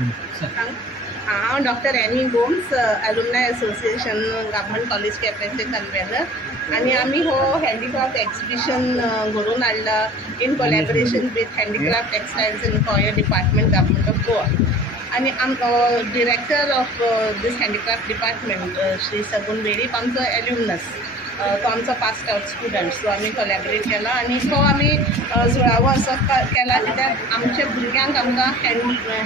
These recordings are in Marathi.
हांव doctor Annie Gomes, alumni association government college केपेंचे कन्वेनर आनी आमी हो हँडीक्राफ्ट एक्झिबिशन घडोवन हाडला in collaboration with handicraft textiles in coir department government of Goa. आनी director of this handicraft department Shri Sagun Velip आमचो एल्युमनस. तो आमचो पास्ट आउट स्टुडंट, सो आमी कोलॅबरेट केला आनी तो आमी सुळावो असो केला कित्याक आमच्या भुरग्यांक आमकां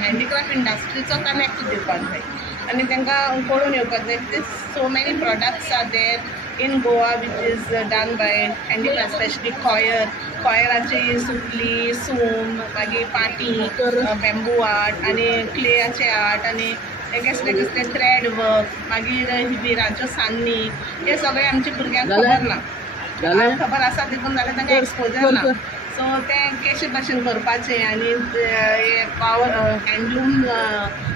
हँडीक्राफ्ट इंडस्ट्रीचो कनेक्ट दिवपाक जाय आनी तांकां कळून येवपाक जाय की so many products are there in Goa which is done by handicraft, specially कॉयराची सुतली, सूम, मागीर पाटी, बॅम्बू आर्ट आनी क्लेयाचे आर्ट आनी कसले कसले थ्रेड वर्क, मागीर विराच्यो सान्नी, हे सगळे आमच्या भुरग्यांक खबर ना. खबर आसा देखून जाल्यार तांकां एक्सपोजर ना. सो ते कशे भाशेन करपाचें आनी पावर हँडलूम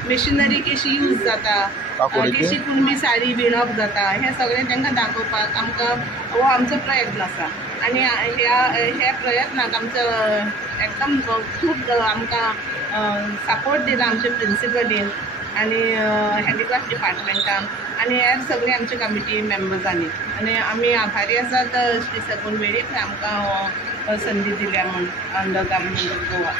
मेशिनरी कशी यूज जाता, कशी कुणबी साडी विणप जाता, हे सगळें तांकां दाखोवपाक आमकां हो आमचो प्रयत्न आसा. आनी ह्या प्रयत्नाक आमचो एकदम खूब आमकां सपोर्ट दिला आमच्या प्रिंसिपलीन आनी हँडीक्राफ्ट डिपार्टमेंटान आनी हेर सगळीं आमचे कमिटी मेंबर्सांनी. आनी आमी आभारी आसात श्री सगून वेळीप आमकां हो संदी दिल्या म्हण अंडर गव्हर्मेंट ऑफ गोवा.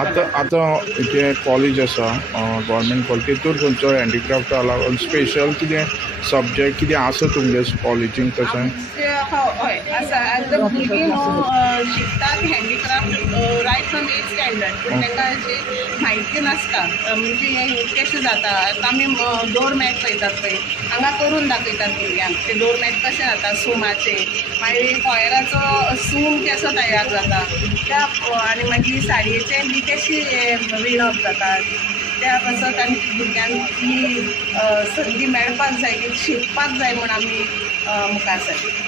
आतां जे कॉलेज आसा गव्हर्मेंट कॉलेज, तेतूर खंयचो हँडीक्राफ्ट लागून स्पेशल कितें सब्जेक्ट कितें आसा तुमगे कॉलेजीन तशें? हय आसा. भुरगीं शिकतात handicraft right from 8th standard, पूण तांकां अशी म्हायती नासता म्हणजे हें कशें जाता. आतां आमी डोर मॅट पळयतात पळय, हांगा करून दाखयतात भुरग्यांक ते डोर मॅट कशें जाता सुमाचे, मागीर कॉयराचो सूम कसो तयार जाता त्या, आनी मागीर साडयेचें बी कशी विणप जाता त्या पासत आनी भुरग्यांक ही संदी मेळपाक जाय की शिकपाक जाय म्हूण आमी मुखार सरले.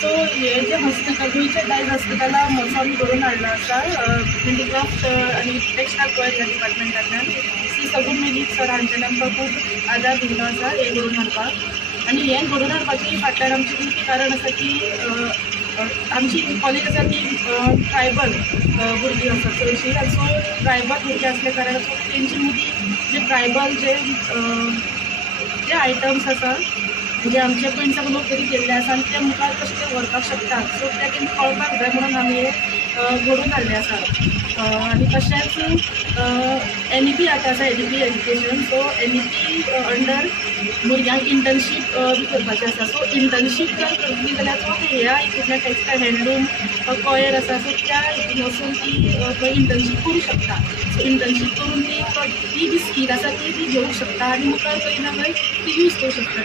सो हे जे हस्तकला गोंयचे दायज हस्तकला महोत्सव आमी घडोवन हाडला आसा हँडीक्राफ्ट आनी टेक्सटायल गोवा ह्या डिपार्टमेंटांतल्यान श्री सगून वेळीप सर हांच्यानी आमकां खूब आदार दिल्लो आसा हें घडोवन हाडपाक. आनी हें घडोवन हाडपाची फाटल्यान आमचें मुख्य कारण आसा की आमची कॉलेज आसा ती ट्रायबल भुरगीं आसा चडशीं, सो ट्रायबल भुरगीं आसल्या कारणान तेंची मदीं जे ट्रायबल जे आयटम्स आसा जे आमचे पयलीं साकून लोक तरी केल्ले आसा आनी ते मुखार कशें ते व्हरपाक शकतात, सो ते तेंकां कळपाक जाय म्हणून आमी हे घडोवन हाडलें आसा. आनी तशेंच NEP आतां आसा NEP education, so NEP under भुरग्यांक इंटर्नशीप बी करपाचें आसा. सो इंटर्नशीप जर करतली जाल्यार तो ह्या हितूंतल्यान टेक्सटायल हँडलूम कॉयर आसा, सो त्या हितून वचून ती थंय इंटर्नशीप करूं शकता. सो इंटर्नशीप करून ती जी स्कील आसा ती घेवंक शकता आनी मुखार खंय ना खंय ती यूज करूं शकता.